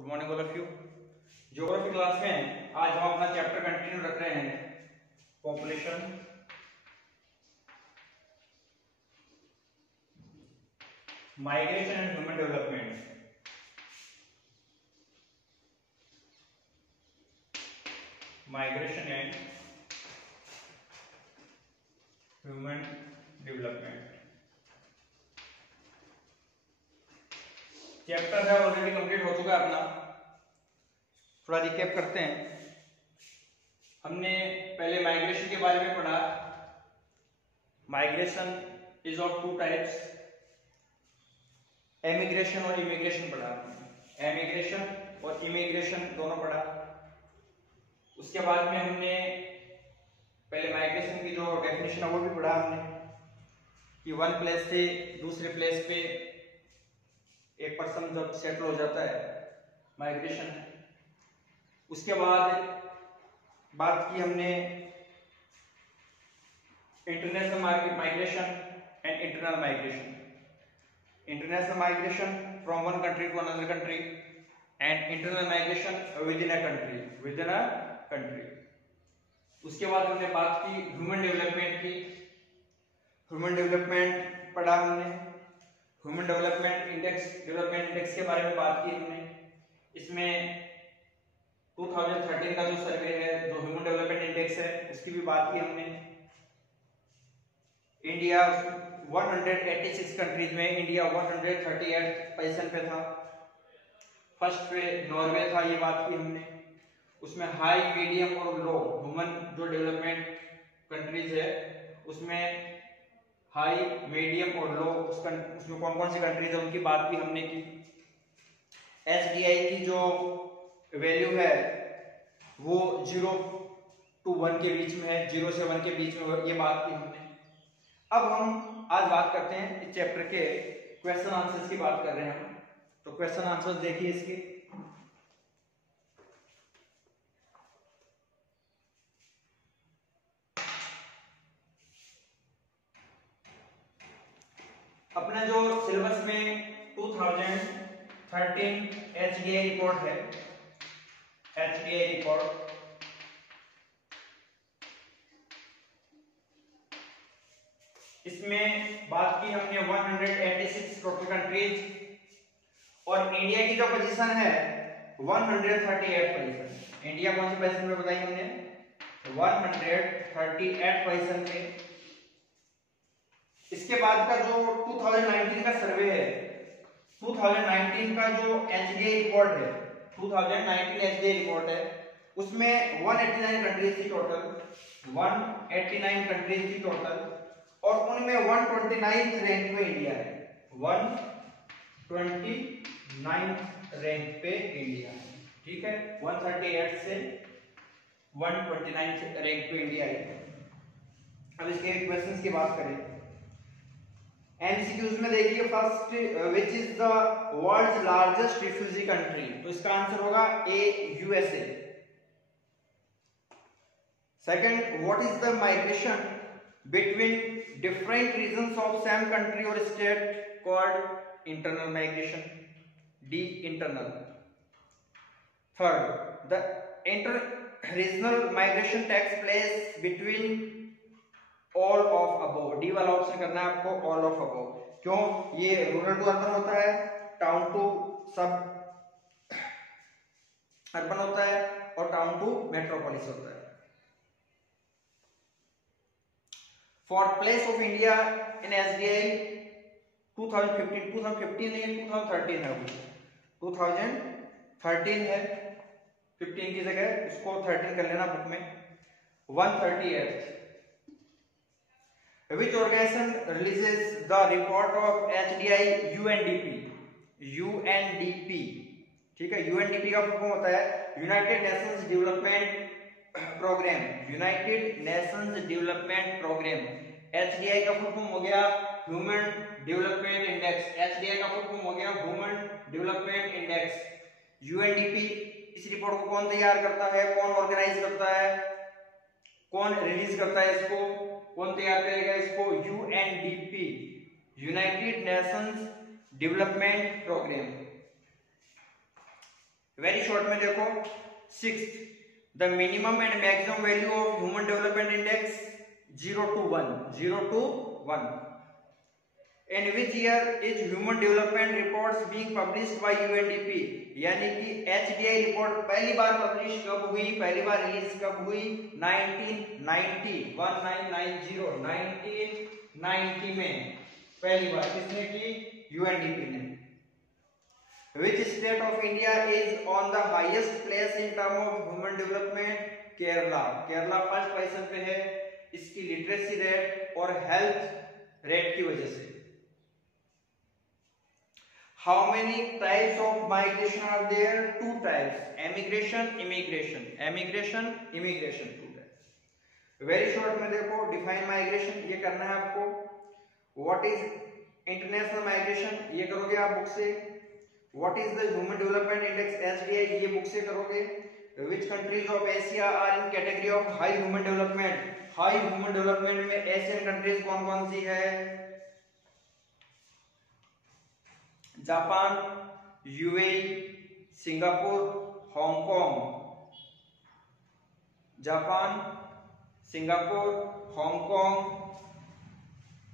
Good morning all of you. Geography class में आज हम अपना चैप्टर कंटिन्यू रख रहे हैं population, migration and human development. Migration and human development chapter है ऑलरेडी कंप्लीट हो चुका है अपना। थोड़ा रिकैप करते हैं। हमने पहले माइग्रेशन के बारे में पढ़ा। Migration is of two types, emigration और इमिग्रेशन पढ़ा। एमिग्रेशन और इमिग्रेशन दोनों पढ़ा। उसके बाद में हमने पहले माइग्रेशन की जो डेफिनेशन है वो भी पढ़ा हमने कि वन प्लेस से दूसरे प्लेस पे एक पर्सन जब सेटल हो जाता है, माइग्रेशन है। उसके बाद बात की हमने international migration and internal migration. International migration from one country to another country and internal migration within a country. उसके बाद हमने बात की ह्यूमन डेवलपमेंट की। ह्यूमन डेवलपमेंट पढ़ा हमने। ह्यूमन डेवलपमेंट इंडेक्स के बारे में बात की हमने। इसमें 2013 का जो सर्वे है, जो ह्यूमन डेवलपमेंट इंडेक्स है, उसकी भी बात की हमने। इंडिया 186 कंट्रीज में इंडिया 138 पोजीशन पे था। फर्स्ट पे नॉर्वे था, ये बात की हमने। उसमें हाई, मीडियम और लो ह्यूमन जो डेवलपमेंट कंट्रीज है उसमें हाई, मीडियम और लो उसमें कौन कौन सी कंट्रीज है उनकी बात भी हमने की। एचडीआई की जो वैल्यू है वो 0 to 1 के बीच में है, 0 से 1 के बीच में, ये बात की हमने। अब हम आज बात करते हैं इस चैप्टर के क्वेश्चन आंसर्स की बात कर रहे हैं हम। तो क्वेश्चन आंसर्स देखिए इसके। अपना जो सिलेबस में 2013 एचडीआई रिपोर्ट है, एचडीआई रिपोर्ट, इसमें बात की हमने 186 टोटल कंट्रीज और इंडिया की जो पोजीशन है 138 पोजीशन। इंडिया कौन सी पोजीशन में बताई हमने? 138 पोजीशन पे। इसके बाद का जो 2019 का सर्वे है, 2019 का जो एचडीआई रिपोर्ट है, 2019 एचडीआई रिपोर्ट है, उसमें 189 कंट्रीज थी टोटल, 189 कंट्रीज थी टोटल, और उनमें 129 रैंक पे इंडिया है। 129 रैंक पे इंडिया है, ठीक है। 138 से 129 रैंक पे इंडिया है। अब इसके क्वेश्चंस की बात करें। एमसीक्यूज में देखिए, first which is the world's largest refugee country, तो इसका आंसर होगा A, USA. Second, what is the migration between different regions of same country or state called internal migration, D, internal. Third, the inter-regional migration takes place between all of above. D वाला option करना है आपको, all of above। क्यों? ये rural to urban होता है, town to सब urban होता है और टाउन टू मेट्रोपोलिस होता है। For place of India in SDI 2015 नहीं, 2013 है, 2013 है, 15 की जगह उसको 13 कर लेना बुक में। 138 Which organization releases the report of HDI? UNDP, ठीक है। UNDP का फुल फॉर्म होता है United Nations Development Programme, United Nations Development Programme. HDI का फुल फॉर्म हो गया ह्यूमन डेवलपमेंट इंडेक्स, एचडीआई का फुल फॉर्म हो गया ह्यूमन डेवलपमेंट इंडेक्स। यूएनडीपी, इस रिपोर्ट को कौन तैयार करता है, कौन ऑर्गेनाइज करता है, कौन रिलीज करता है इसको, कौन तैयार करेगा इसको? UNDP, United Nations Development Programme. Very short में देखो, 6th the minimum and maximum value of human development index 0 to 1 in which year is human development reports being published by UNDP, यानी कि HDI रिपोर्ट पहली बार publish कब हुई, पहली बार release कब हुई? 1990 में पहली बार किसने की? UNDP ने। Which state of India is on the highest place in term of human development? Kerala. Kerala first position पे है इसकी लिटरेसी रेट और हेल्थ रेट की वजह से। How many types of migration are there? 2 types, emigration, immigration, 2 types। Very short में देखो, define migration ये करना है आपको। What is international migration ये करोगे आप बुक से। What is the human development index HDI ये बुक से करोगे। Which countries of Asia are in category of high human development? High human development में एशियन कंट्रीज कौन कौन सी है? Japan, UAE, Singapore, Hong Kong. Japan, Singapore, Hong Kong,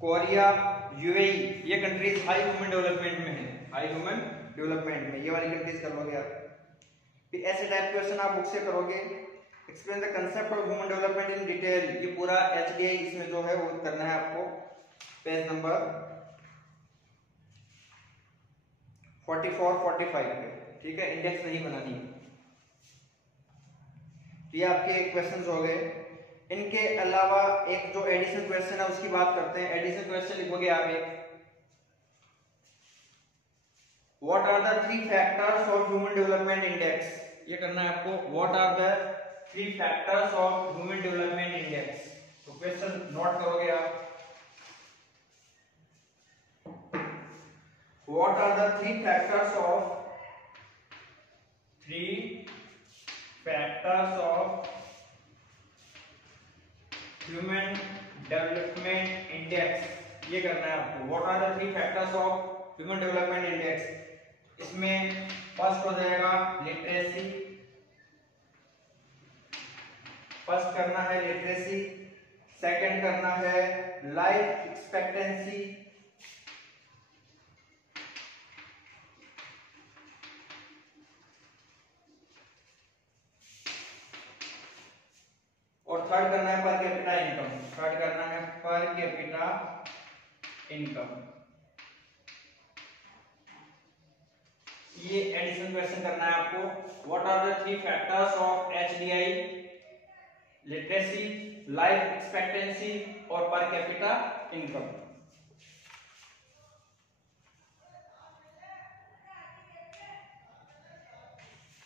Korea, UAE, ये countries high human development में है। हाई ह्यूमन डेवलपमेंट में ये वाली कंट्रीज कर लोगे आप। फिर ऐसे टाइप क्वेश्चन आप बुक से करोगे। Explain the concept of human development in detail, ये पूरा एचडीआई इसमें जो है वो करना है आपको। पेज नंबर 44-45 पे, ठीक है, इंडेक्स नहीं बनानी है। तो ये आपके क्वेश्चंस हो गए। इनके अलावा एक जो एडिशनल क्वेश्चन है उसकी बात करते हैं। एडिशनल क्वेश्चन लिखोगे आप एक, what are the 3 factors of human development index, ये करना है आपको। What are the 3 factors of human development index. तो क्वेश्चन नोट करोगे आप, what are the 3 factors of human development index, ये करना है आपको। what are the 3 factors of human development index, इसमें फर्स्ट हो जाएगा लिटरेसी, फर्स्ट करना है लिटरेसी, सेकंड करना है लाइफ एक्सपेक्टेंसी, और थर्ड करना है पर कैपिटा इनकम। थर्ड करना है पर कैपिटा इनकम। ये एडिशन क्वेश्चन करना है आपको। What are the 3 factors of HDI? Literacy, life expectancy और पर कैपिटा इनकम।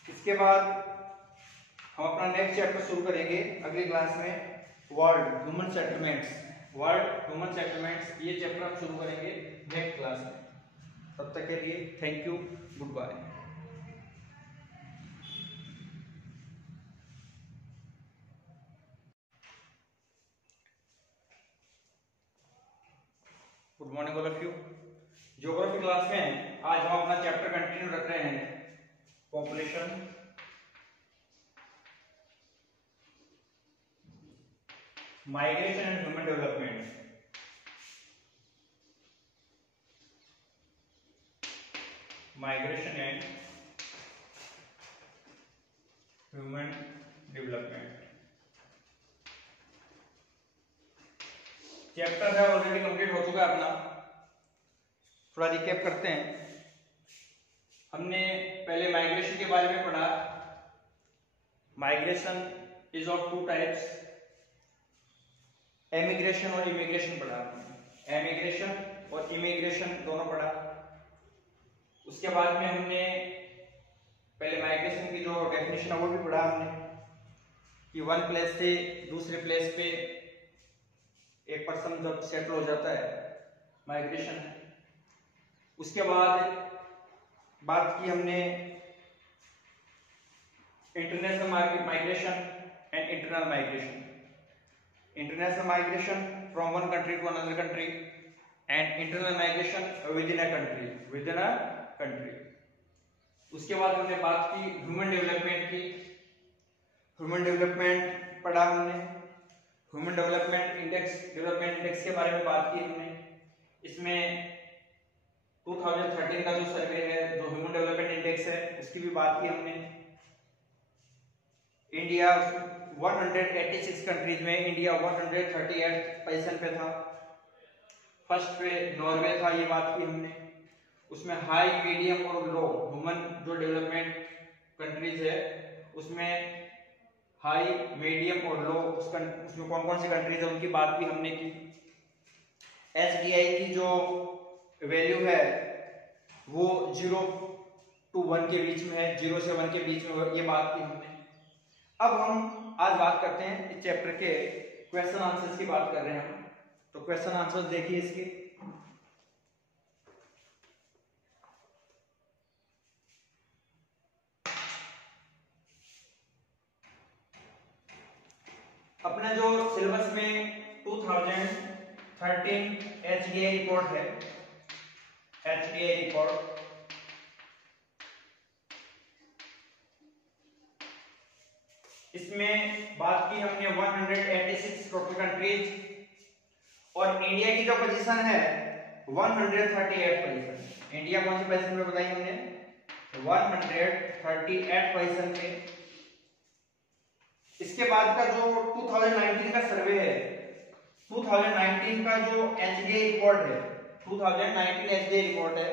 इसके बाद हम अपना नेक्स्ट चैप्टर शुरू करेंगे अगली क्लास में, world human settlements. World human settlements ये चैप्टर हम शुरू करेंगे नेक्स्ट क्लास में। तब तक के लिए thank you, good bye. Good morning all of you. Geography class में आज हम अपना चैप्टर कंटिन्यू रख रहे हैं, population, migration and human development. Migration and human development chapter है ऑलरेडी कंप्लीट हो चुका है अपना। थोड़ा रिकैप करते हैं। हमने पहले माइग्रेशन के बारे में पढ़ा। Migration is of 2 types, emigration और इमिग्रेशन पढ़ा। एमिग्रेशन और इमिग्रेशन दोनों पढ़ा। उसके बाद में हमने पहले माइग्रेशन की जो डेफिनेशन है वो भी पढ़ा हमने, कि वन प्लेस से दूसरे प्लेस पे एक पर्सन जब सेटल हो जाता है, माइग्रेशन है। उसके बाद बात की हमने international migration and internal migration. International migration from one country to another country and internal migration within a country. उसके बाद हमने बात की ह्यूमन डेवलपमेंट की। ह्यूमन डेवलपमेंट पढ़ा हमने, ह्यूमन डेवलपमेंट इंडेक्स के बारे में बात की हमने। इसमें 2013 का जो सर्वे है, जो ह्यूमन डेवलपमेंट इंडेक्स है, उसकी भी बात की हमने। इंडिया 186 कंट्रीज में इंडिया 138 पोजीशन पे था। फर्स्ट पे नॉर्वे था, ये बात की हमने। उसमें हाई, मीडियम और लो ह्यूमन जो डेवलपमेंट कंट्रीज है, उसमें हाई, मीडियम और लो उसमें कौन कौन सी कंट्रीज है उनकी बात भी हमने की। एसडीआई की जो वैल्यू है वो 0 to 1 के बीच में है, 0 से 1 के बीच में, ये बात की हमने। अब हम आज बात करते हैं इस चैप्टर के क्वेश्चन आंसर्स की बात कर रहे हैं हम। तो क्वेश्चन आंसर्स देखिए इसके। अपना जो सिलेबस में 2013 एचडीआई रिपोर्ट है, एचडीआई रिपोर्ट, इसमें बात की हमने 186 टोटल कंट्रीज, और इंडिया की जो पोजीशन है 138 पोजीशन। इंडिया कौन सी पोजीशन में बताई हमने? 138 पोजीशन पे। इसके बाद का जो 2019 का सर्वे है, 2019 का जो एचडीआई रिपोर्ट है, 2019 एचडीआई रिपोर्ट है,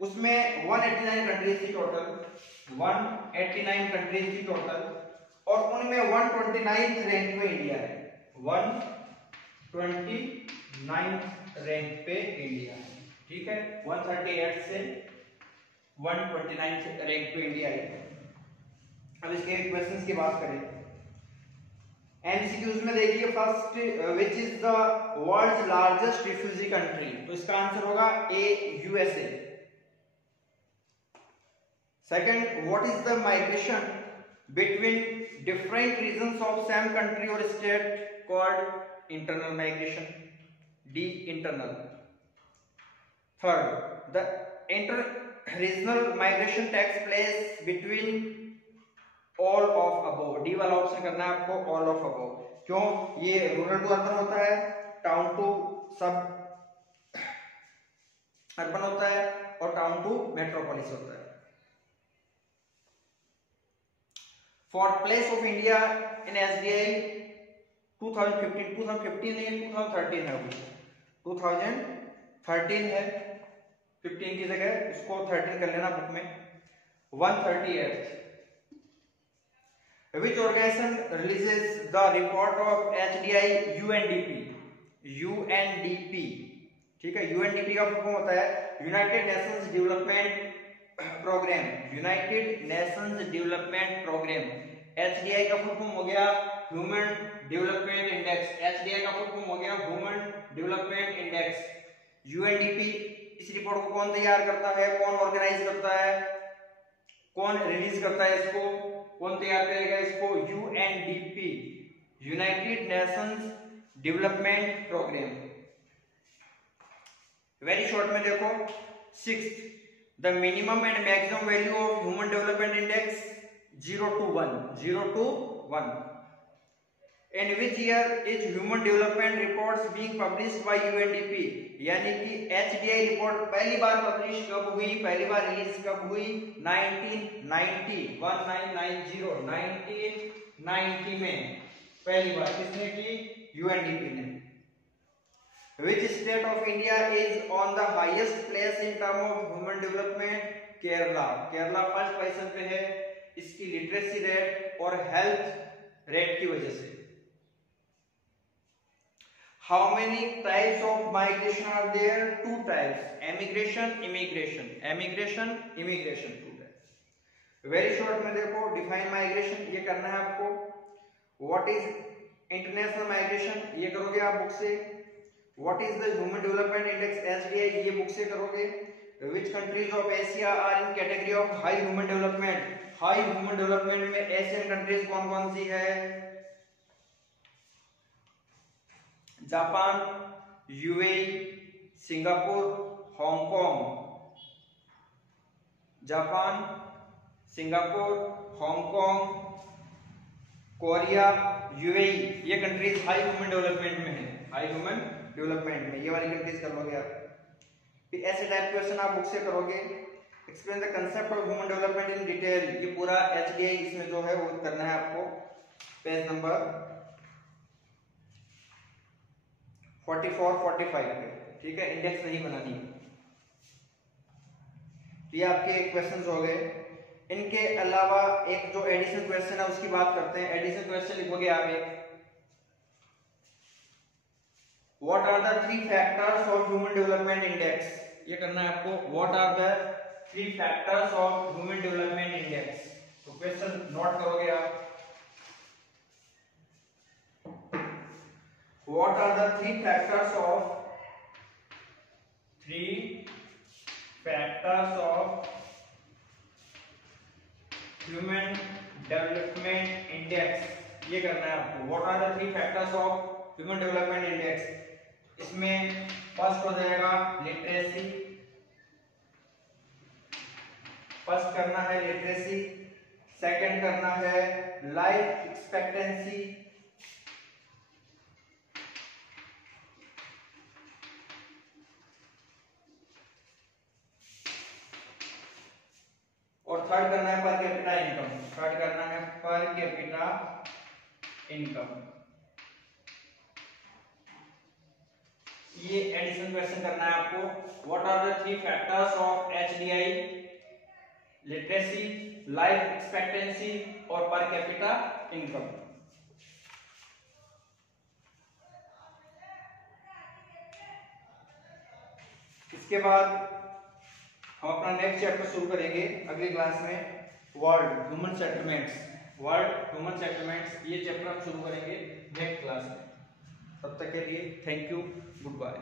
उसमें 189 कंट्रीज थी टोटल, 189 कंट्रीज थी टोटल, और उनमें 129 रैंक पे इंडिया है, 129 रैंक पे इंडिया है। ठीक है, 138 से 129 रैंक पे इंडिया है। अब इसके क्वेश्चंस की बात करें, एमसीक्यूज में देखिए, first which is the world's largest refugee country, तो इसका आंसर होगा A, USA. Second, what is the migration between different regions of same country or state called internal migration, D, internal. Third, the inter-regional migration takes place between all of above, D वाला option करना है आपको, all of above। क्यों? ये rural to urban होता है, town to सब urban होता है, और टाउन टू मेट्रोपोलिस होता है। Fourth place of India in SDI 2015 नहीं, 2013 है, 2013 है, 15 की जगह इसको 13 कर लेना बुक में। 138, which organization releases the report of HDI? UNDP, ठीक है। UNDP का फुल फॉर्म होता है United Nations Development Programme, United Nations Development Programme. HDI का फुल फॉर्म हो गया ह्यूमन डेवलपमेंट इंडेक्स, एचडीआई का फुल फॉर्म हो गया ह्यूमन डेवलपमेंट इंडेक्स। यूएनडीपी, इस रिपोर्ट को कौन तैयार करता है, कौन ऑर्गेनाइज करता है, कौन रिलीज करता है इसको, कौन तैयार करेगा इसको? UNDP, United Nations Development Programme. Very short में देखो, sixth, the minimum and maximum value of human development index 0 to 1, 0 to 1। In which year is human development reports being published by UNDP? यानी कि HDI रिपोर्ट पहली बार publish कब हुई, पहली बार release कब हुई? 1990, 1990 में पहली बार किसने की? UNDP ने। Which state of India is on the highest place in term of human development? Kerala, Kerala first position पे है इसकी लिटरेसी रेट और हेल्थ रेट की वजह से। How many types of migration are there? 2 types, emigration, immigration, emigration, immigration, 2 types। Very short में देखो, define migration ये करना है आपको। व्हाट इज इंटरनेशनल माइग्रेशन, ये करोगे आप बुक से। What is the human development index HDI, ये बुक से करोगे। Which countries of Asia are in category of high human development, high human development में एशियन कंट्रीज कौन कौन सी है? Japan, UAE, Singapore, Hong Kong. Japan, Singapore, Hong Kong, Korea, UAE, ये countries high human development में है, हाई ह्यूमन डेवलपमेंट में, ये वाली कंट्रीज कर लोगे आप। फिर ऐसे टाइप क्वेश्चन आप बुक से करोगे। Explain the concept of human development in detail, ये पूरा एचडीआई इसमें जो है वो करना है आपको, पेज नंबर 44-45 पे, ठीक है, इंडेक्स नहीं बनानी है। ये आपके क्वेश्चंस हो गए। इनके अलावा एक जो एडिशनल क्वेश्चन है उसकी बात करते हैं। एडिशनल क्वेश्चन लिखोगे आप एक, what are the 3 factors of human development index, ये करना है आपको, what are the 3 factors of human development index. तो क्वेश्चन नोट करोगे आप, what are the 3 factors of human development index, ये करना है आपको, what are the 3 factors of human development index. इसमें फर्स्ट हो जाएगा लिटरेसी, फर्स्ट करना है लिटरेसी, सेकंड करना है लाइफ एक्सपेक्टेंसी, और थर्ड करना है पर कैपिटा इनकम, थर्ड करना है पर कैपिटा इनकम। ये एडिशन क्वेश्चन करना है आपको, what are the 3 factors of HDI, literacy, life expectancy और पर कैपिटा इनकम। इसके बाद हम अपना नेक्स्ट चैप्टर शुरू करेंगे अगली क्लास में, world human settlements, world human settlements, ये चैप्टर हम शुरू करेंगे नेक्स्ट क्लास में। तब तक के लिए थैंक यू, गुड बाय।